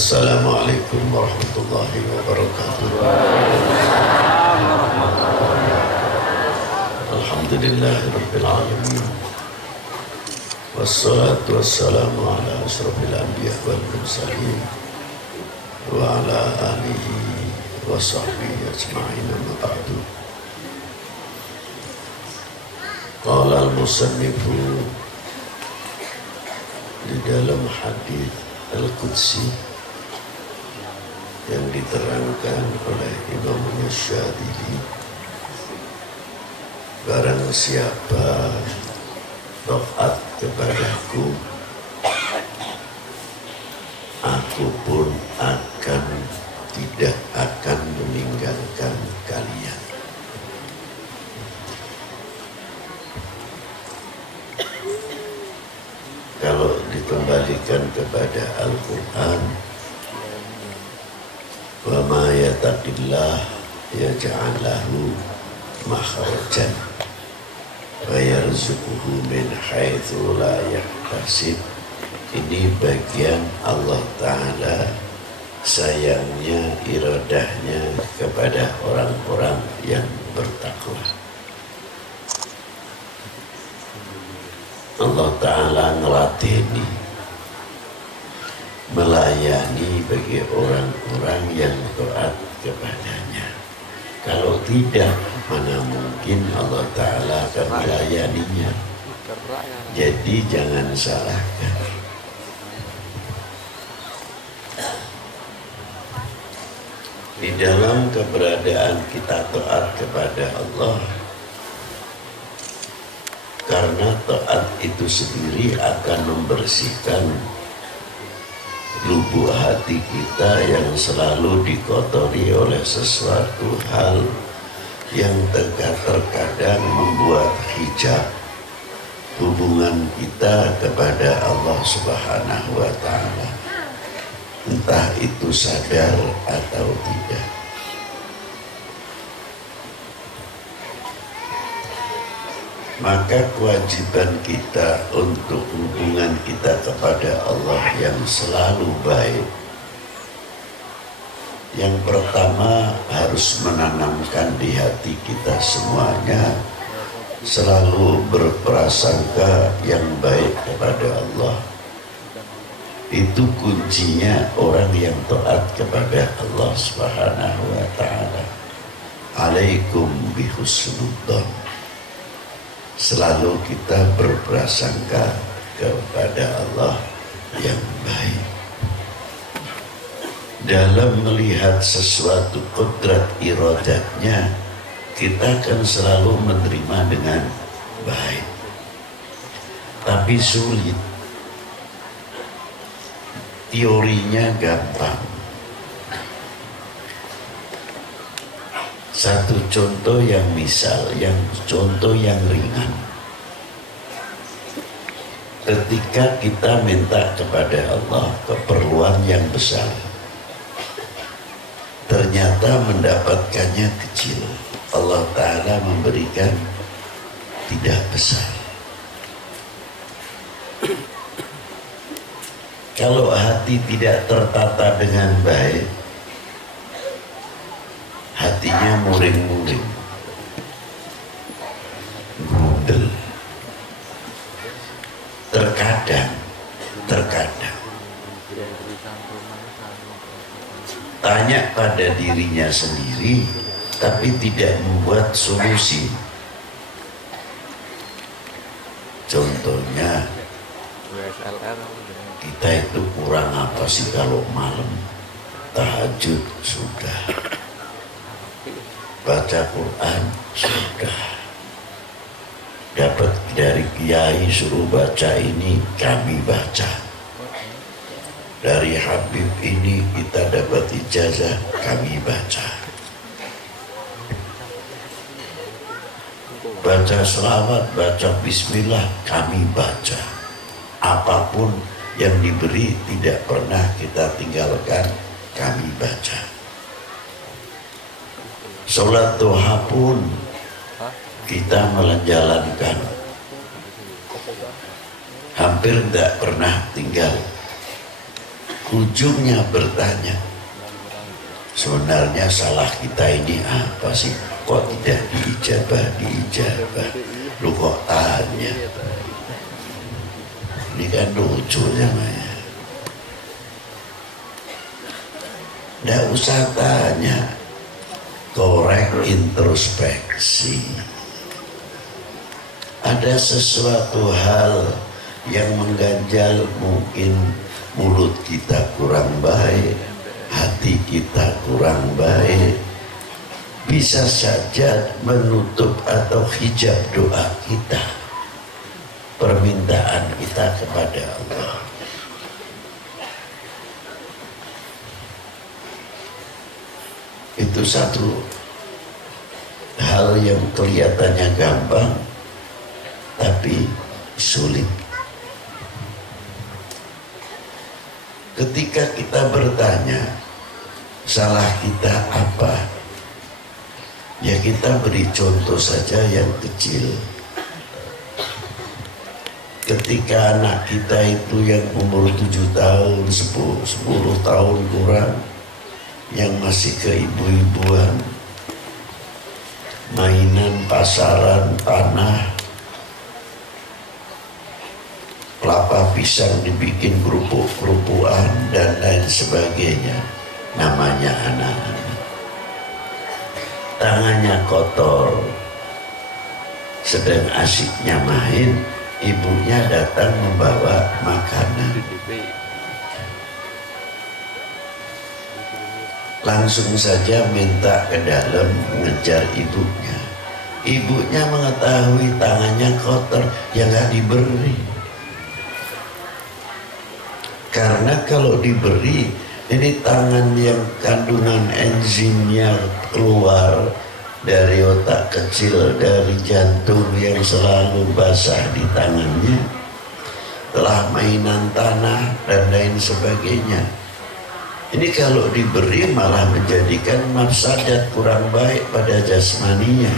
Assalamualaikum warahmatullahi wabarakatuh. Alhamdulillahirabbil alamin. Wassalatu wassalamu ala asyrafil anbiya wal mursalin wa ala alihi wa sahbihi ajma'in, amma ba'du. Qala al-musannifu di dalam hadis Al-Qudsi yang diterangkan oleh Imam Syadili, barang siapa taat kepadaku, aku pun tidak akan meninggalkan kalian. Kalau dikembalikan kepada Al-Quran, wa ma yattaqillah yaj'al lahu makhrajan wa yarzuquhu min haitsu la yahtasib. Ini bagian Allah Ta'ala sayangnya, iradahnya kepada orang-orang yang bertakwa. Allah Ta'ala ngelatih melayani bagi orang-orang yang taat kepadanya. Kalau tidak, mana mungkin Allah Ta'ala akan melayaninya. Jadi jangan salahkan. Di dalam keberadaan kita taat kepada Allah, karena taat itu sendiri akan membersihkan lubuk hati kita yang selalu dikotori oleh sesuatu hal yang terkadang membuat hijab hubungan kita kepada Allah Subhanahu wa Ta'ala, entah itu sadar atau tidak. Maka kewajiban kita untuk hubungan kita kepada Allah yang selalu baik, yang pertama harus menanamkan di hati kita semuanya selalu berprasangka yang baik kepada Allah. Itu kuncinya orang yang taat kepada Allah Subhanahu wa Ta'ala. Alaikum bihusnudzon. Selalu kita berprasangka kepada Allah yang baik. Dalam melihat sesuatu kodrat iradatnya, kita akan selalu menerima dengan baik. Tapi sulit. Teorinya gampang. Satu contoh yang contoh yang ringan. Ketika kita minta kepada Allah keperluan yang besar, ternyata mendapatkannya kecil, Allah Ta'ala memberikan tidak besar. Kalau hati tidak tertata dengan baik, hatinya muring-muring, gundel. Terkadang tanya pada dirinya sendiri, tapi tidak membuat solusi. Contohnya, kita itu kurang apa sih kalau malam tahajud sudah, baca Quran sudah, dapat dari kiai suruh baca ini kami baca, dari Habib ini kita dapat ijazah kami baca, baca selawat, baca bismillah kami baca. Apapun yang diberi tidak pernah kita tinggalkan, kami baca. Sholat duha pun kita menjalankan, hampir tidak pernah tinggal. ujungnya bertanya, sebenarnya salah kita ini apa sih? Kok tidak diijabah? Lu kok tanya? Ini kan lucu namanya. Nggak usah tanya, korek introspeksi. Ada sesuatu hal yang mengganjal, mungkin mulut kita kurang baik, hati kita kurang baik, bisa saja menutup atau hijab doa kita, permintaan kita kepada Allah. Itu satu hal yang kelihatannya gampang tapi sulit. Ketika kita bertanya salah kita apa, ya kita beri contoh saja yang kecil. Ketika anak kita itu yang umur 7 tahun, 10 tahun kurang, yang masih keibu-ibuan, mainan pasaran tanah, kelapa pisang dibikin kerupuk-kerupukan dan lain sebagainya, namanya anak-anak. Tangannya kotor, sedang asiknya main, ibunya datang membawa makanan. Langsung saja minta ke dalam mengejar ibunya. Ibunya mengetahui tangannya kotor, ya nggak diberi. Karena kalau diberi, ini tangan yang kandungan enzimnya keluar dari otak kecil, dari jantung yang selalu basah di tangannya, telah mainan tanah dan lain sebagainya. Ini kalau diberi malah menjadikan mafsadat, kurang baik pada jasmaninya,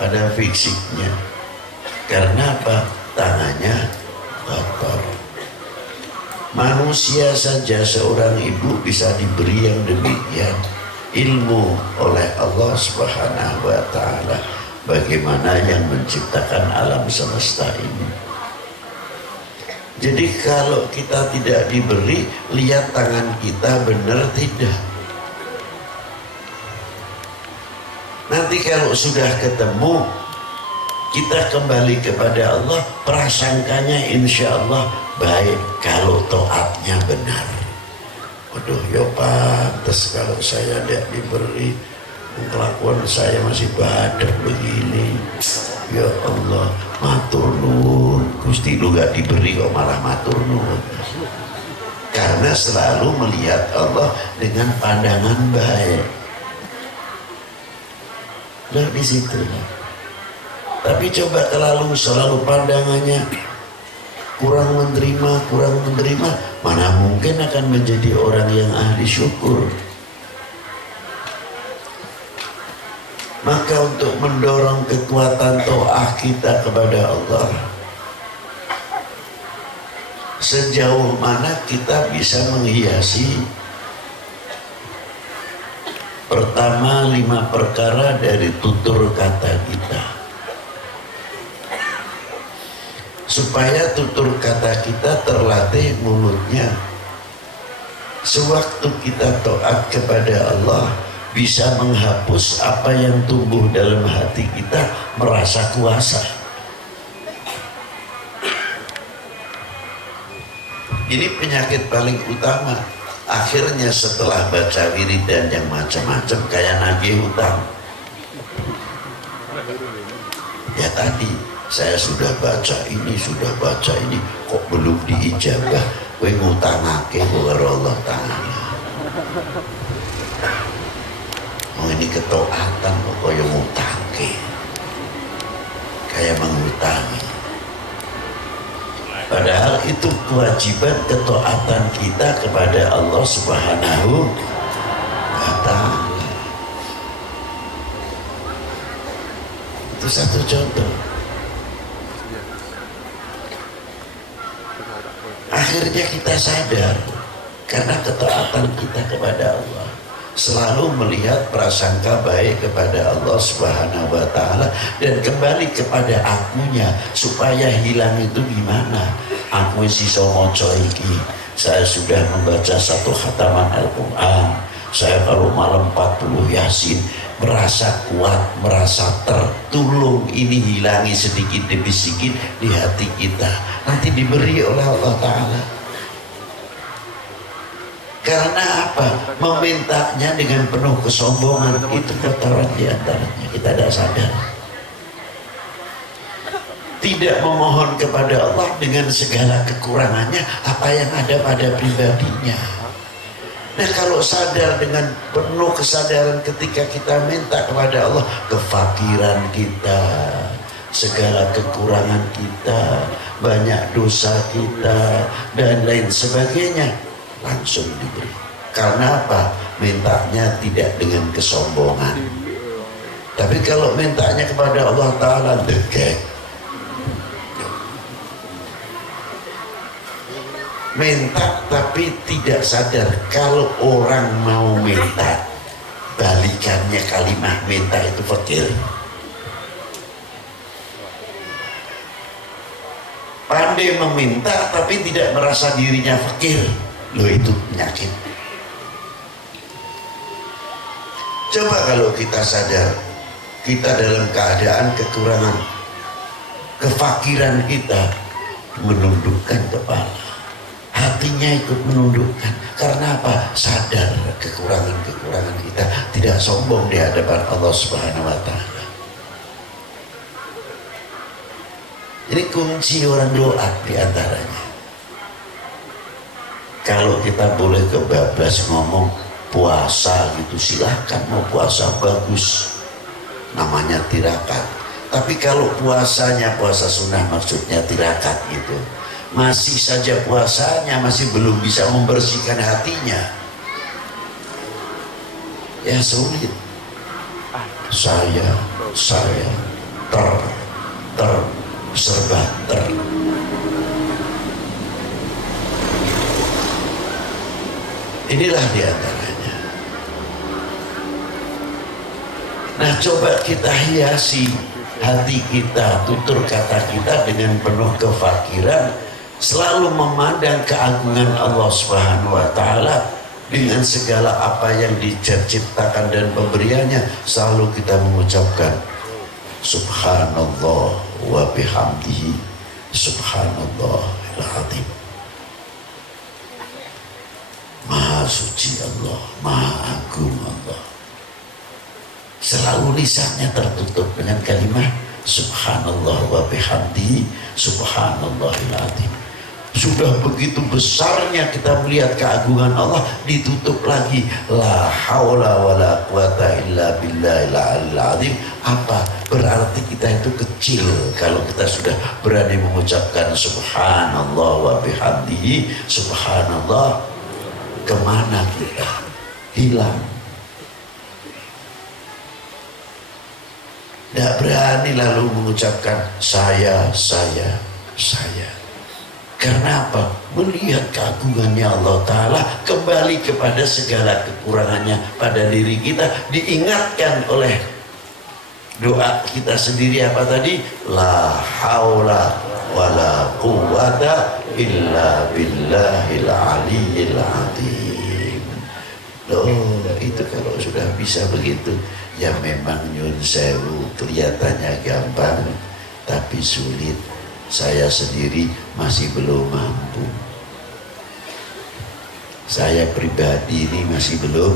pada fisiknya. Karena apa? Tangannya kotor. Manusia saja, seorang ibu bisa diberi yang demikian ilmu oleh Allah Subhanahu wa ta'ala, bagaimana yang menciptakan alam semesta ini. Jadi kalau kita tidak diberi, lihat tangan kita benar tidak. Nanti kalau sudah ketemu, kita kembali kepada Allah, prasangkanya insya Allah baik kalau taatnya benar. Waduh, ya pantas kalau saya tidak diberi, kelakuan saya masih badak begini. Ya Allah, matur nuwun. Gusti lu gak diberi kok malah matur nuwun. Karena selalu melihat Allah dengan pandangan baik. Nah di situ. Tapi coba kalau selalu pandangannya kurang menerima, mana mungkin akan menjadi orang yang ahli syukur. Maka untuk mendorong kekuatan to'ah kita kepada Allah, sejauh mana kita bisa menghiasi pertama 5 perkara dari tutur kata kita, supaya tutur kata kita terlatih mulutnya. Sewaktu kita taat kepada Allah, bisa menghapus apa yang tumbuh dalam hati kita, merasa kuasa. Ini penyakit paling utama. Akhirnya setelah baca wiridan yang macam-macam kayak nagih hutang. Ya tadi saya sudah baca ini, kok belum diijabah, kowe ngutangake karo Allah Ta'ala. Oh ini ketaatan kok kaya ngutangke, kayak mengutangi. Padahal itu kewajiban ketaatan kita kepada Allah Subhanahu wa ta'ala. Itu satu contoh. Akhirnya kita sadar Karena ketaatan kita kepada Allah, selalu melihat prasangka baik kepada Allah Subhanahu wa Ta'ala, dan kembali kepada akunya. Supaya hilang itu gimana? Aku iso maca iki, saya sudah membaca satu khataman Al-Quran, saya kalau malam 40 Yasin, merasa kuat, merasa tertulung. Ini hilangi sedikit demi sedikit di hati kita, nanti diberi oleh Allah Ta'ala. Karena apa? Memintanya dengan penuh kesombongan, itu kotoran diantaranya, kita tidak sadar. Tidak memohon kepada Allah dengan segala kekurangannya, apa yang ada pada pribadinya. Nah, kalau sadar dengan penuh kesadaran ketika kita minta kepada Allah, kefakiran kita, segala kekurangan kita, banyak dosa kita, dan lain sebagainya, langsung diberi. Karena apa? Mintanya tidak dengan kesombongan. Tapi kalau mintanya kepada Allah Ta'ala, dekat, minta tapi tidak sadar kalau orang mau minta, balikannya kalimat minta itu fakir. Pandai meminta tapi tidak merasa dirinya fakir, loh itu penyakit. Coba kalau kita sadar kita dalam keadaan kekurangan, kefakiran kita, menundukkan kepala, hatinya ikut menundukkan. Karena apa? Sadar kekurangan-kekurangan kita, tidak sombong di hadapan Allah Subhanahu wa Ta'ala. Ini kunci orang doa diantaranya. Kalau kita boleh kebablas ngomong puasa gitu, silahkan. Mau puasa bagus, namanya tirakat. Tapi kalau puasanya puasa sunnah, maksudnya tirakat gitu, masih saja puasanya masih belum bisa membersihkan hatinya, ya sulit. Saya serba ter. Inilah diantaranya. Nah, coba kita hiasi hati kita, tutur kata kita dengan penuh kefakiran, selalu memandang keagungan Allah Subhanahu wa Ta'ala dengan segala apa yang diciptakan dan pemberiannya. Selalu kita mengucapkan Subhanallah wa bihamdihi, Subhanallahil azim. Maha suci Allah, maha agung Allah. Selalu lisannya tertutup dengan kalimat Subhanallah wa bihamdihi, Subhanallahil azim. Sudah begitu besarnya kita melihat keagungan Allah, ditutup lagi la haula wala quwata illa billahil aliyil azim. Apa berarti kita itu kecil kalau kita sudah berani mengucapkan Subhanallah wa bihamdihi, Subhanallah? Kemana kita? Hilang. Tidak berani lalu mengucapkan saya. Karena apa? Melihat keagungannya Allah Ta'ala, kembali kepada segala kekurangannya pada diri kita, diingatkan oleh doa kita sendiri apa tadi? La haula wala quwata illa billahil aliyil azim. Loh, itu kalau sudah bisa begitu, ya memang nyun sewu, kelihatannya gampang tapi sulit. Saya sendiri masih belum mampu. Saya pribadi ini masih belum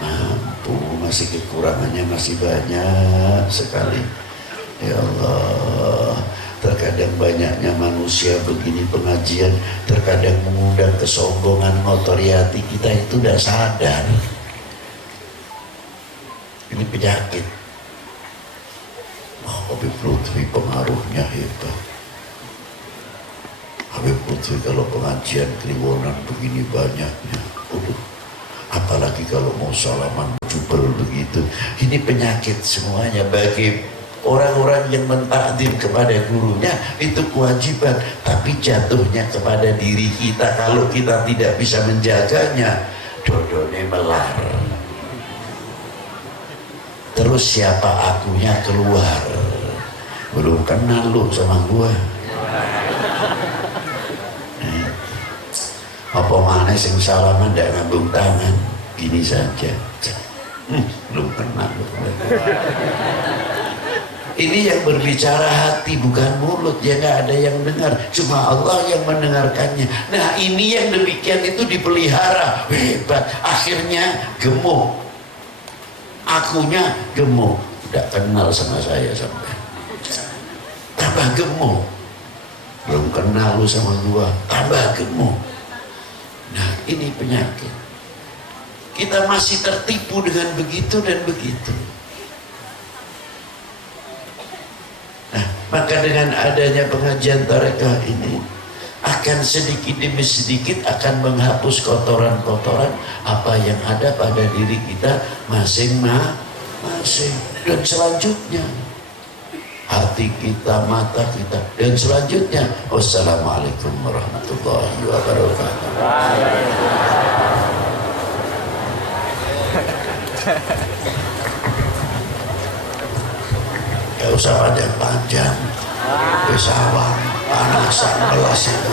mampu, masih kekurangannya masih banyak sekali. Ya Allah, terkadang banyaknya manusia begini pengajian, terkadang mengundang kesombongan, ngotori hati kita itu tidak sadar. Ini penyakit. Habib Lutfi pengaruhnya hebat. Habib Lutfi kalau pengajian Kliwonan begini banyaknya. Apalagi kalau mau salaman jubel begitu. Ini penyakit semuanya. Bagi Orang-orang yang mentakdim kepada gurunya itu kewajiban, tapi jatuhnya kepada diri kita. Kalau kita tidak bisa menjaganya, dodone melar. Terus siapa akunya keluar, belum kenal lu sama gua. Apa mana sing salaman ndak ngambung tangan, gini saja. Belum kenal lu. Ini yang berbicara hati, bukan mulut. Ya nggak ada yang dengar, cuma Allah yang mendengarkannya. Nah ini yang demikian itu dipelihara, hebat. Akhirnya gemuk, akunya gemuk, tidak kenal sama saya sampai tambah gemuk. Belum kenal lu sama gua, tambah gemuk. Nah ini penyakit. Kita masih tertipu dengan begitu dan begitu. Nah, maka dengan adanya pengajian tarekah ini akan sedikit demi sedikit akan menghapus kotoran-kotoran apa yang ada pada diri kita masing-masing. Dan selanjutnya hati kita, mata kita, dan selanjutnya wassalamualaikum warahmatullahi wabarakatuh. Gak usah panjang-panjang, pesawat panasan belas itu.